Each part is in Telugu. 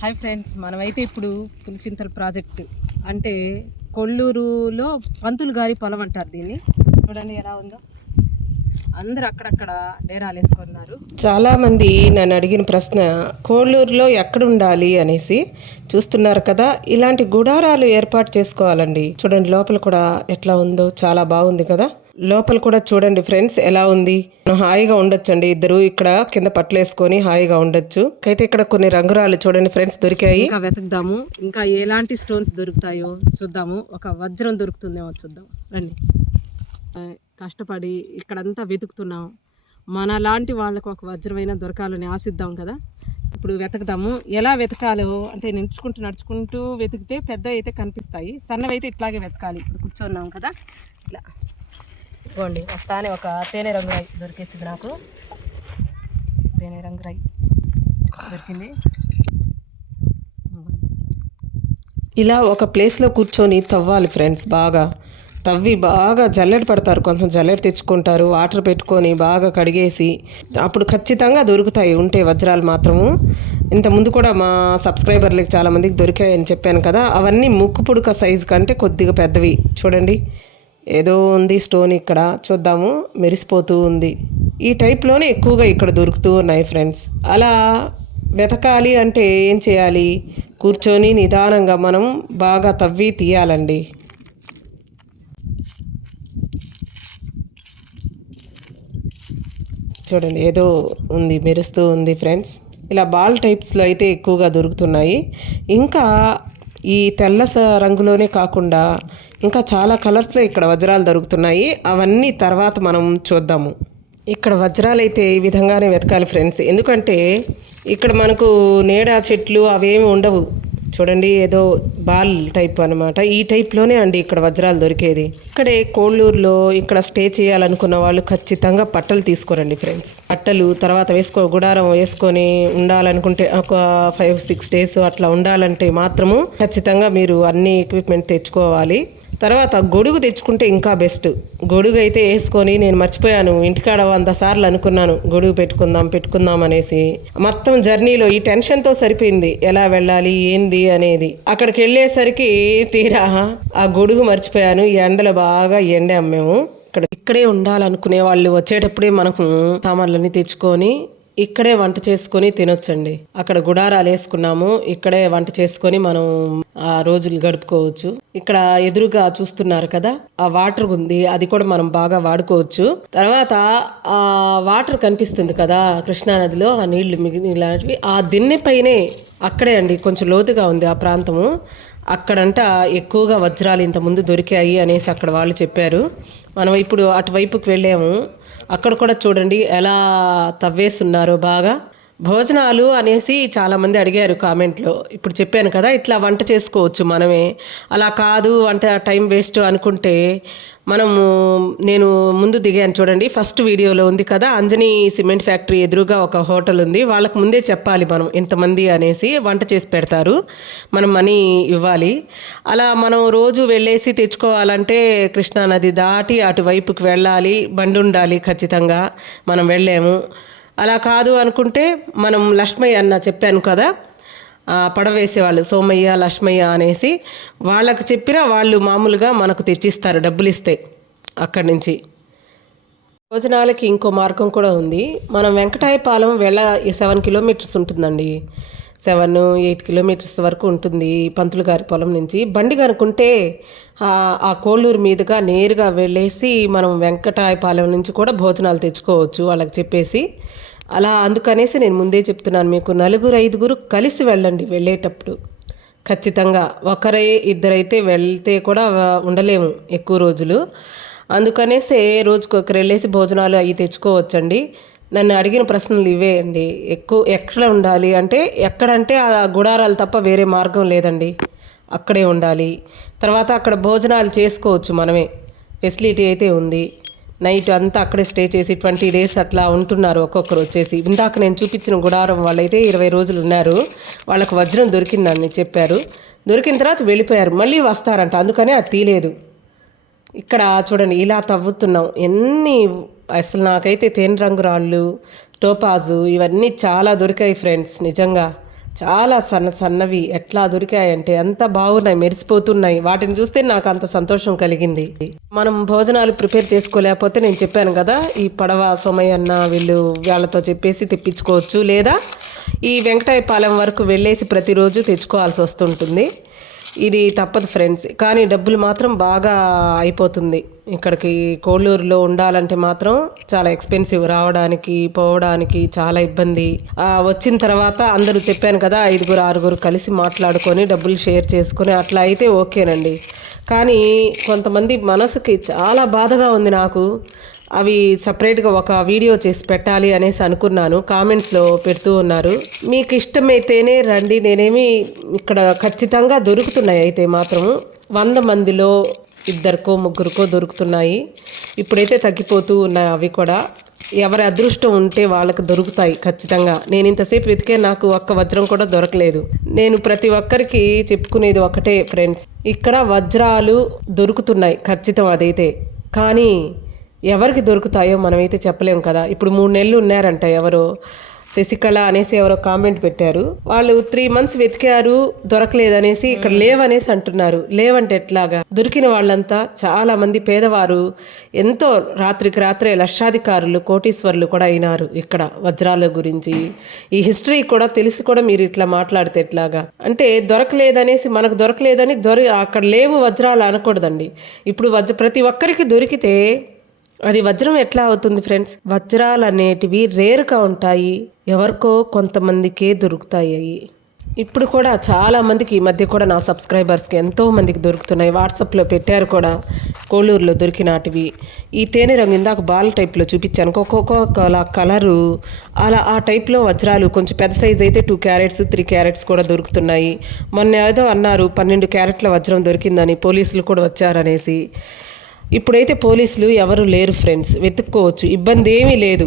హాయ్ ఫ్రెండ్స్, మనమైతే ఇప్పుడు పులిచింతల ప్రాజెక్టు అంటే కొల్లూరులో పంతులు గారి పొలం అంటారు దీన్ని. చూడండి ఎలా ఉందో, అందరూ అక్కడక్కడ డేరాలు వేసుకున్నారు. చాలామంది నన్ను అడిగిన ప్రశ్న కోళ్ళూరులో ఎక్కడ ఉండాలి అనేసి. చూస్తున్నారు కదా, ఇలాంటి గుడారాలు ఏర్పాటు చేసుకోవాలండి. చూడండి లోపల కూడా ఎట్లా ఉందో, చాలా బాగుంది కదా. లోపల కూడా చూడండి ఫ్రెండ్స్ ఎలా ఉంది. హాయిగా ఉండొచ్చండి, ఇద్దరు ఇక్కడ కింద పట్లేసుకొని హాయిగా ఉండొచ్చు. అయితే ఇక్కడ కొన్ని రంగురాలు చూడండి ఫ్రెండ్స్ దొరికాయి. ఇంకా వెతుకుదాము, ఇంకా ఎలాంటి స్టోన్స్ దొరుకుతాయో చూద్దాము. ఒక వజ్రం దొరుకుతుందేమో చూద్దాం రండి. కష్టపడి ఇక్కడంతా వెతుకుతున్నాం. మన లాంటి వాళ్ళకు ఒక వజ్రమైనా దొరకాలని ఆశిద్దాం కదా. ఇప్పుడు వెతకదాము. ఎలా వెతకాలో అంటే నడుచుకుంటూ వెతికితే పెద్ద అయితే కనిపిస్తాయి, సన్నవైతే ఇట్లాగే వెతకాలి. ఇప్పుడు కూర్చున్నాం కదా, ఇట్లా ఇవ్వండి. వస్తానే ఒక తేనె రంగురాయి దొరికేసింది నాకు. తేనె రంగురాయి దొరికింది. ఇలా ఒక ప్లేస్లో కూర్చొని తవ్వాలి ఫ్రెండ్స్. తవ్వి బాగా జల్లెడ పడతారు, కొంచెం జల్లెడ తెచ్చుకుంటారు, వాటర్ పెట్టుకొని బాగా కడిగేసి అప్పుడు ఖచ్చితంగా దొరుకుతాయి ఉంటే వజ్రాలు మాత్రము. ఇంతకుముందు కూడా మా సబ్స్క్రైబర్లకి చాలామందికి దొరికాయని చెప్పాను కదా. అవన్నీ ముక్కు పుడక సైజు కంటే కొద్దిగా పెద్దవి. చూడండి ఏదో ఉంది స్టోన్, ఇక్కడ చూద్దాము, మెరిసిపోతూ ఉంది. ఈ టైప్లోనే ఎక్కువగా ఇక్కడ దొరుకుతూ ఉన్నాయి ఫ్రెండ్స్. అలా వెతకాలి అంటే ఏం చేయాలి, కూర్చొని నిదానంగా మనం బాగా తవ్వి తీయాలండి. చూడండి ఏదో ఉంది, మెరుస్తూ ఉంది ఫ్రెండ్స్. ఇలా బాల్ టైప్స్లో అయితే ఎక్కువగా దొరుకుతున్నాయి. ఇంకా ఈ తెల్ల రంగులోనే కాకుండా ఇంకా చాలా కలర్స్లో ఇక్కడ వజ్రాలు దొరుకుతున్నాయి. అవన్నీ తర్వాత మనం చూద్దాము. ఇక్కడ వజ్రాలు అయితే ఈ విధంగానే వెతకాలి ఫ్రెండ్స్, ఎందుకంటే ఇక్కడ మనకు నీడ చెట్లు అవేమి ఉండవు. చూడండి ఏదో బాల్ టైప్ అనమాట. ఈ టైప్లోనే అండి ఇక్కడ వజ్రాలు దొరికేది. ఇక్కడే కోళ్ళూరులో ఇక్కడ స్టే చేయాలనుకున్న వాళ్ళు ఖచ్చితంగా పట్టలు తీసుకోరండి ఫ్రెండ్స్. పట్టలు తర్వాత గుడారం వేసుకొని ఉండాలనుకుంటే ఒక 5-6 days అట్లా ఉండాలంటే మాత్రము ఖచ్చితంగా మీరు అన్ని ఎక్విప్మెంట్ తెచ్చుకోవాలి. తర్వాత గొడుగు తెచ్చుకుంటే ఇంకా బెస్ట్. గొడుగు అయితే వేసుకొని నేను మర్చిపోయాను, ఇంటికాడ 100 సార్లు అనుకున్నాను గొడుగు పెట్టుకుందాం అనేసి. మొత్తం జర్నీలో ఈ టెన్షన్తో సరిపోయింది, ఎలా వెళ్ళాలి ఏంది అనేది. అక్కడికి వెళ్ళేసరికి తీరా ఆ గొడుగు మర్చిపోయాను. ఎండలు బాగా ఎండాము మేము. ఇక్కడే ఉండాలనుకునే వాళ్ళు వచ్చేటప్పుడే మనకు సామాన్లన్నీ తెచ్చుకొని ఇక్కడే వంట చేసుకొని తినొచ్చండి. అక్కడ గుడారాలు వేసుకున్నాము, ఇక్కడే వంట చేసుకొని మనం ఆ రోజులు గడుపుకోవచ్చు. ఇక్కడ ఎదురుగా చూస్తున్నారు కదా, ఆ వాటర్ ఉంది, అది కూడా మనం బాగా వాడుకోవచ్చు. తర్వాత ఆ వాటర్ కనిపిస్తుంది కదా కృష్ణానదిలో, ఆ నీళ్లు ఇలాంటివి ఆ దిన్నె పైనే అక్కడే అండి, కొంచెం లోతుగా ఉంది ఆ ప్రాంతము. అక్కడంట ఎక్కువగా వజ్రాలు ఇంతకుముందు దొరికాయి అనేసి అక్కడ వాళ్ళు చెప్పారు. మనం ఇప్పుడు అటువైపుకి వెళ్ళాము. అక్కడ కూడా చూడండి ఎలా తవ్వేస్తున్నారో బాగా. భోజనాలు అనేసి చాలామంది అడిగారు కామెంట్లో. ఇప్పుడు చెప్పాను కదా, ఇట్లా వంట చేసుకోవచ్చు మనమే. అలా కాదు వంట టైం వేస్ట్ అనుకుంటే నేను ముందు దిగాను చూడండి, ఫస్ట్ వీడియోలో ఉంది కదా, అంజనీ సిమెంట్ ఫ్యాక్టరీ ఎదురుగా ఒక హోటల్ ఉంది. వాళ్ళకు ముందే చెప్పాలి మనం ఇంతమంది అనేసి, వంట చేసి పెడతారు, మనం మనీ ఇవ్వాలి. అలా మనం రోజు వెళ్ళేసి తెచ్చుకోవాలంటే కృష్ణానది దాటి అటువైపుకి వెళ్ళాలి, బండి ఉండాలి ఖచ్చితంగా. మనం వెళ్ళాము. అలా కాదు అనుకుంటే మనం లక్ష్మయ్య అన్న చెప్పాను కదా, పడవేసేవాళ్ళు సోమయ్య లక్ష్మయ్య అనేసి, వాళ్ళకు చెప్పినా వాళ్ళు మామూలుగా మనకు తెచ్చిస్తారు డబ్బులు ఇస్తే. అక్కడి నుంచి భోజనాలకి ఇంకో మార్గం కూడా ఉంది. మనం వెంకటాయపాలెం 7 kilometers ఉంటుందండి. 7-8 kilometers వరకు ఉంటుంది పంతులు గారి పొలం నుంచి. బండి కనుక్కుంటే ఆ కోళ్ళూరు మీదుగా నేరుగా వెళ్ళేసి మనం వెంకటాయపాలెం నుంచి కూడా భోజనాలు తెచ్చుకోవచ్చు వాళ్ళకి చెప్పేసి. అలా అందుకనేసి నేను ముందే చెప్తున్నాను మీకు, 4-5 కలిసి వెళ్ళండి వెళ్ళేటప్పుడు. ఖచ్చితంగా ఇద్దరైతే వెళ్తే కూడా ఉండలేము ఎక్కువ రోజులు. అందుకనేసే రోజుకొకరు వెళ్ళేసి భోజనాలు అవి తెచ్చుకోవచ్చండి. నన్ను అడిగిన ప్రశ్నలు ఇవే అండి. ఎక్కడ ఉండాలి అంటే, ఎక్కడంటే ఆ గుడారాలు తప్ప వేరే మార్గం లేదండి, అక్కడే ఉండాలి. తర్వాత అక్కడ భోజనాలు చేసుకోవచ్చు మనమే, ఫెసిలిటీ అయితే ఉంది. నైట్ అంతా అక్కడే స్టే చేసి 20 days అట్లా ఉంటున్నారు ఒక్కొక్కరు వచ్చేసి. ఇందాక నేను చూపించిన గుడారం వాళ్ళైతే 20 రోజులు ఉన్నారు. వాళ్ళకు వజ్రం దొరికిందని చెప్పారు. దొరికిన తర్వాత వెళ్ళిపోయారు, మళ్ళీ వస్తారంట, అందుకనే అది తీయలేదు. ఇక్కడ చూడండి ఇలా తవ్వుతున్నాం. అసలు నాకైతే తేనె రంగు రాళ్ళు, టోపాజు ఇవన్నీ చాలా దొరికాయి ఫ్రెండ్స్. నిజంగా చాలా సన్నవి ఎట్లా దొరికాయంటే అంత బాగున్నాయి, మెరిసిపోతున్నాయి. వాటిని చూస్తే నాకు అంత సంతోషం కలిగింది. మనం భోజనాలు ప్రిపేర్ చేసుకోలేకపోతే నేను చెప్పాను కదా, ఈ పడవ సోమయ్య అన్న వాళ్ళతో చెప్పేసి తెప్పించుకోవచ్చు, లేదా ఈ వెంకటాయపాలెం వరకు వెళ్ళేసి ప్రతిరోజు తెచ్చుకోవాల్సి వస్తుంటుంది. ఇది తప్పదు ఫ్రెండ్స్, కానీ డబ్బులు మాత్రం బాగా అయిపోతుంది. ఇక్కడికి కోళ్ళూరులో ఉండాలంటే మాత్రం చాలా ఎక్స్పెన్సివ్, రావడానికి పోవడానికి చాలా ఇబ్బంది. వచ్చిన తర్వాత అందరూ చెప్పాను కదా, 5-6 కలిసి మాట్లాడుకొని డబ్బులు షేర్ చేసుకొని అట్లా అయితే ఓకేనండి. కానీ కొంతమంది మనసుకి చాలా బాధగా ఉంది నాకు. అవి సపరేట్గా ఒక వీడియో చేసి పెట్టాలి అనేసి అనుకున్నాను. కామెంట్స్లో పెడుతూ ఉన్నారు, మీకు ఇష్టమైతేనే రండి. నేనేమి ఇక్కడ ఖచ్చితంగా దొరుకుతున్నాయి అయితే మాత్రము 100 మందిలో 2-3 దొరుకుతున్నాయి. ఇప్పుడైతే తగ్గిపోతూ ఉన్నాయి అవి కూడా. ఎవరి అదృష్టం ఉంటే వాళ్ళకి దొరుకుతాయి ఖచ్చితంగా. నేను ఇంతసేపు వెతికే నాకు ఒక్క వజ్రం కూడా దొరకలేదు. నేను ప్రతి ఒక్కరికి చెప్పుకునేది ఒకటే ఫ్రెండ్స్, ఇక్కడ వజ్రాలు దొరుకుతున్నాయి ఖచ్చితం అదైతే. కానీ ఎవరికి దొరుకుతాయో మనమైతే చెప్పలేము కదా. ఇప్పుడు 3 నెలలు ఉన్నారంట ఎవరో, శశికళ అనేసి ఎవరో కామెంట్ పెట్టారు. వాళ్ళు 3 months వెతికారు, దొరకలేదనేసి ఇక్కడ లేవనేసి అంటున్నారు. లేవంటే ఎట్లాగా? దొరికిన వాళ్ళంతా చాలా మంది పేదవారు, ఎంతో రాత్రికి రాత్రే లక్షాధికారులు, కోటీశ్వరులు కూడా అయినారు. ఇక్కడ వజ్రాల గురించి ఈ హిస్టరీ కూడా తెలిసి కూడా మీరు ఇట్లా మాట్లాడితే ఎట్లాగా? అంటే దొరకలేదనేసి మనకు దొరకలేదని అక్కడ లేవు వజ్రాలు అనకూడదండి. ఇప్పుడు ప్రతి ఒక్కరికి దొరికితే అది వజ్రం ఎట్లా అవుతుంది ఫ్రెండ్స్? వజ్రాలు అనేటివి రేరుగా ఉంటాయి, ఎవరికో కొంతమందికే దొరుకుతాయి. ఇప్పుడు కూడా చాలా మందికి ఈ మధ్య కూడా నా సబ్స్క్రైబర్స్కి ఎంతో మందికి దొరుకుతున్నాయి. వాట్సాప్లో పెట్టారు కూడా కోళ్ళూరులో దొరికినటివి. ఈ తేనె రంగు ఇందాక బాల్ టైప్లో చూపించాను, ఒక్కొక్క కలరు అలా ఆ టైప్లో వజ్రాలు కొంచెం పెద్ద సైజ్ అయితే 2 carats 3 carats కూడా దొరుకుతున్నాయి. మొన్న ఏదో అన్నారు 12 carats వజ్రం దొరికిందని, పోలీసులు కూడా వచ్చారనేసి. ఇప్పుడైతే పోలీసులు ఎవరు లేరు ఫ్రెండ్స్, వెతుక్కోవచ్చు, ఇబ్బంది ఏమీ లేదు.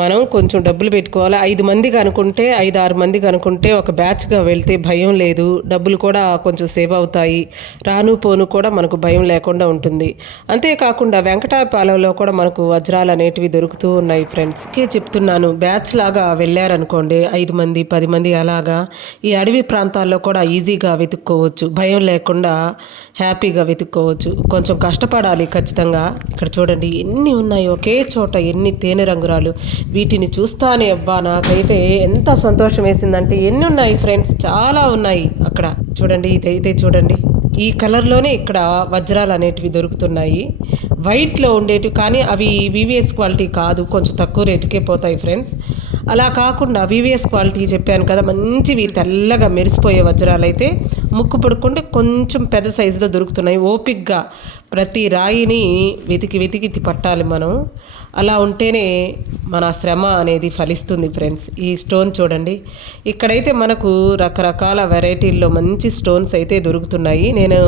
మనం కొంచెం డబ్బులు పెట్టుకోవాలి. 5 మందికి అనుకుంటే 5-6 మందికి అనుకుంటే ఒక బ్యాచ్గా వెళ్తే భయం లేదు, డబ్బులు కూడా కొంచెం సేవ్ అవుతాయి, రాను పోను కూడా మనకు భయం లేకుండా ఉంటుంది. అంతేకాకుండా వెంకటాయపాలెంలో కూడా మనకు వజ్రాలు అనేటివి దొరుకుతూ ఉన్నాయి ఫ్రెండ్స్. చెప్తున్నాను, బ్యాచ్ లాగా వెళ్ళారనుకోండి 5 మంది 10 మంది అలాగా ఈ అడవి ప్రాంతాల్లో కూడా ఈజీగా వెతుక్కోవచ్చు, భయం లేకుండా హ్యాపీగా వెతుక్కోవచ్చు. కొంచెం కష్టపడాలి ఖచ్చితంగా. ఇక్కడ చూడండి ఎన్ని ఉన్నాయి ఒకే చోట, ఎన్ని తేనె రంగురాలు. వీటిని చూస్తానే అబ్బా నాకైతే ఎంత సంతోషం వేసిందంటే, ఎన్ని ఉన్నాయి ఫ్రెండ్స్, చాలా ఉన్నాయి. అక్కడ చూడండి, ఇదైతే చూడండి ఈ కలర్లోనే ఇక్కడ వజ్రాలు అనేటివి దొరుకుతున్నాయి. వైట్లో ఉండేటివి, కానీ అవి వివిఎస్ క్వాలిటీ కాదు, కొంచెం తక్కువ రేటుకే పోతాయి ఫ్రెండ్స్. అలా కాకుండా వివిఎస్ క్వాలిటీ చెప్పాను కదా, మంచివి తెల్లగా మెరిసిపోయే వజ్రాలు అయితే ముక్కు పడుకుంటే కొంచెం పెద్ద సైజులో దొరుకుతున్నాయి. ఓపిక్గా ప్రతి రాయిని వెతికి పట్టాలి మనం. అలా ఉంటేనే మన శ్రమ అనేది ఫలిస్తుంది ఫ్రెండ్స్. ఈ స్టోన్ చూడండి, ఇక్కడైతే మనకు రకరకాల వెరైటీల్లో మంచి స్టోన్స్ అయితే దొరుకుతున్నాయి. నేను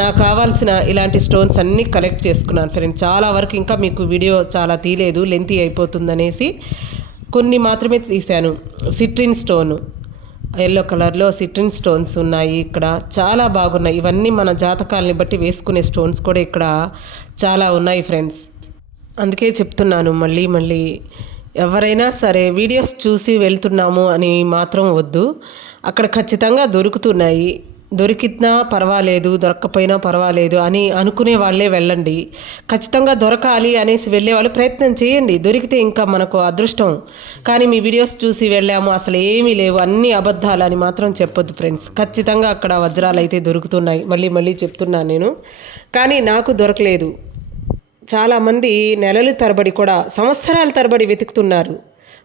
నాకు కావాల్సిన ఇలాంటి స్టోన్స్ అన్నీ కలెక్ట్ చేసుకున్నాను ఫ్రెండ్స్. చాలా వరకు ఇంకా మీకు వీడియో చాలా తీయలేదు, లెంతీ అయిపోతుందనేసి కొన్ని మాత్రమే తీశాను. సిట్రిన్ స్టోను, ఎల్లో కలర్లో సిట్రిన్ స్టోన్స్ ఉన్నాయి. ఇక్కడ చాలా బాగున్నాయి. ఇవన్నీ మన జాతకాలని బట్టి వేసుకునే స్టోన్స్ కూడా ఇక్కడ చాలా ఉన్నాయి ఫ్రెండ్స్. అందుకే చెప్తున్నాను మళ్ళీ ఎవరైనా సరే వీడియోస్ చూసి వెళ్తున్నాము అని మాత్రం వద్దు. అక్కడ ఖచ్చితంగా దొరుకుతున్నాయి. దొరికినా పర్వాలేదు, దొరక్కపోయినా పర్వాలేదు అని అనుకునే వాళ్ళే వెళ్ళండి. ఖచ్చితంగా దొరకాలి అనేసి వెళ్ళేవాళ్ళు ప్రయత్నం చేయండి, దొరికితే ఇంకా మనకు అదృష్టం. కానీ మీ వీడియోస్ చూసి వెళ్ళాము అసలు ఏమీ లేవు, అన్నీ అబద్ధాలు అని మాత్రం చెప్పొద్దు ఫ్రెండ్స్. ఖచ్చితంగా అక్కడ వజ్రాలు అయితే దొరుకుతున్నాయి, మళ్ళీ చెప్తున్నాను నేను. కానీ నాకు దొరకలేదు. చాలామంది నెలలు తరబడి కూడా సంవత్సరాల తరబడి వెతుకుతున్నారు,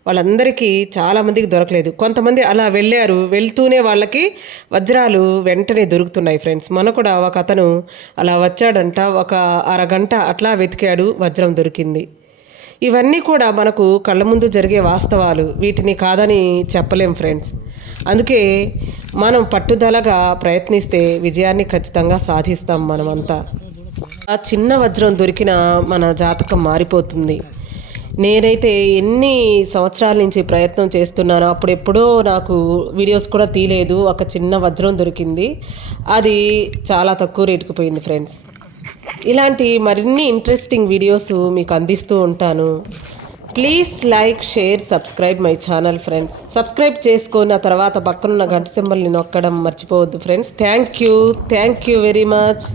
వాళ్ళందరికీ చాలామందికి దొరకలేదు. కొంతమంది అలా వెళ్ళారు, వెళ్తూనే వాళ్ళకి వజ్రాలు వెంటనే దొరుకుతున్నాయి ఫ్రెండ్స్. మన కూడా ఒక అతను అలా వచ్చాడంట, ఒక అరగంట అట్లా వెతికాడు, వజ్రం దొరికింది. ఇవన్నీ కూడా మనకు కళ్ళ ముందు జరిగే వాస్తవాలు, వీటిని కాదని చెప్పలేం ఫ్రెండ్స్. అందుకే మనం పట్టుదలగా ప్రయత్నిస్తే విజయాన్ని ఖచ్చితంగా సాధిస్తాం మనమంతా. ఆ చిన్న వజ్రం దొరికిన మన జాతకం మారిపోతుంది. నేనైతే ఎన్ని సంవత్సరాల నుంచి ప్రయత్నం చేస్తున్నానో, అప్పుడెప్పుడో నాకు వీడియోస్ కూడా తీయలేదు, ఒక చిన్న వజ్రం దొరికింది, అది చాలా తక్కువ రేటుకు పోయింది ఫ్రెండ్స్. ఇలాంటి మరిన్ని ఇంట్రెస్టింగ్ వీడియోస్ మీకు అందిస్తూ ఉంటాను. Please like share subscribe my channel friends. Subscribe చేసుకొని ఆ తర్వాత పక్కనున్న గంట సింబల్ని నొక్కడం మర్చిపోవద్దు friends. Thank you very much.